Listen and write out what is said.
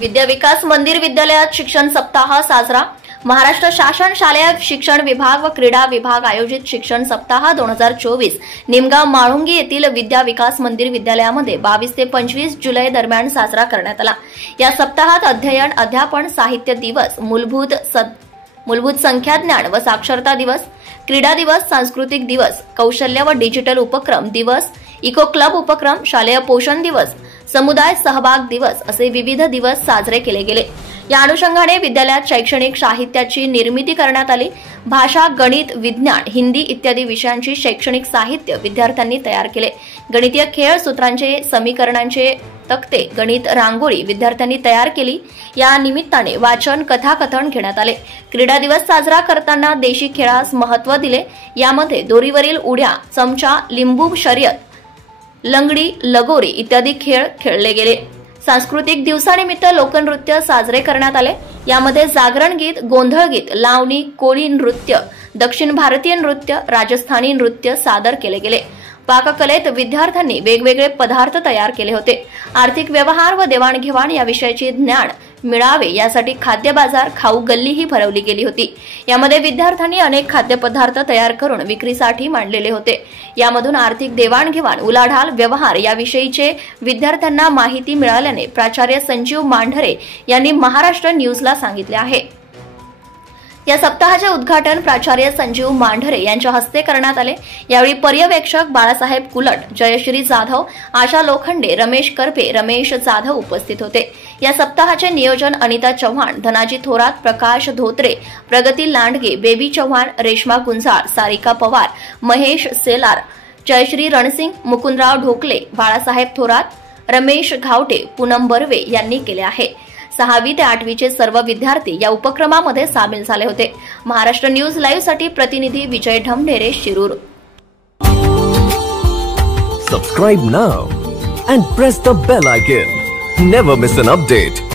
विद्या विकास मंदिर विद्यालयात शिक्षण सप्ताह साजरा। महाराष्ट्र शासन शालेय शिक्षण विभाग व क्रीडा विभाग आयोजित शिक्षण सप्ताह 2024 निमगाव माळुंगी येथील विद्या विकास मंदिर विद्यालयामध्ये 22 ते 25 जुलै दरम्यान साजरा करण्यात आला। या सप्ताहात अध्ययन, अध्यापन, साहित्य दिवस, मूलभूत संख्याज्ञान व साक्षरता दिवस, क्रीडा दिवस, सांस्कृतिक दिवस, कौशल्य व डिजिटल उपक्रम दिवस, इको क्लब उपक्रम, शालेय पोषण दिवस, समुदाय सहभाग दिवस असे विविध दिवस साजरे केले गेले। या अनुषंगाने विद्यालयात शैक्षणिक साहित्याची निर्मिती करण्यात आली। भाषा, गणित, विज्ञान, हिंदी इत्यादी विषयांची शैक्षणिक साहित्य विद्यार्थ्यांनी तयार केले। गणितीय खेळ, सूत्रांचे, समीकरणांचे तक्ते, गणित रांगोळी विद्यार्थ्यांनी तयार केली। या निमित्ताने वाचन, कथाकथन घेण्यात आले। क्रीडा दिवस साजरा करताना देशी खेळास महत्त्व दिले। यामध्ये दोरीवरील उड्या, चमचा, लिंबू शर्यत, लंगडी, लगोरी इत्यादी खेळ खेळले गेले। सांस्कृतिक दिवसानिमित्त लोकनृत्य साजरे करण्यात आले। यामध्ये जागरण गीत, गोंधळ गीत, लावणी, कोळी नृत्य, दक्षिण भारतीय नृत्य, राजस्थानी नृत्य सादर केले गेले। पाककलेत विद्यार्थ्यांनी वेगवेगळे पदार्थ तयार केले होते। आर्थिक व्यवहार व देवाणघेवाण याविषयीचे ज्ञान मिळावे यासाठी खाद्य बाजार, खाऊ गल्लीही भरवली गेली होती। यामध्ये विद्यार्थ्यांनी अनेक खाद्यपदार्थ तयार करून विक्रीसाठी मांडलेले होते। यामधून आर्थिक देवाणघेवाण, उलाढाल, व्यवहार याविषयीचे विद्यार्थ्यांना माहिती मिळाल्याने प्राचार्य संजीव मांढरे यांनी महाराष्ट्र न्यूजला सांगितले आहे। या सप्ताहाचे उद्घाटन प्राचार्य संजीव मांढरे यांच्या हस्ते करण्यात आले। यावेळी पर्यवेक्षक बाळासाहेब कुलट, जयश्री जाधव, आशा लोखंडे, रमेश करपे, रमेश जाधव उपस्थित होते। या सप्ताहाचे नियोजन अनिता चव्हाण, धनाजी थोरात, प्रकाश धोत्रे, प्रगती लांडगे, बेबी चव्हाण, रेश्मा गुंजाळ, सारिका पवार, महेश सेलार, जयश्री रणसिंग, मुकुंदराव ढोकले, बाळासाहेब थोरात, रमेश घावटे, पूनम बर्वे यांनी केले आहे। 6वी ते 8वीचे सर्व विद्यार्थी या उपक्रमामध्ये सामील झाले होते। महाराष्ट्र न्यूज लाईव्ह साठी प्रतिनिधी विजय Dhamdhere, Shirur. Subscribe now and press the bell icon. Never miss an update.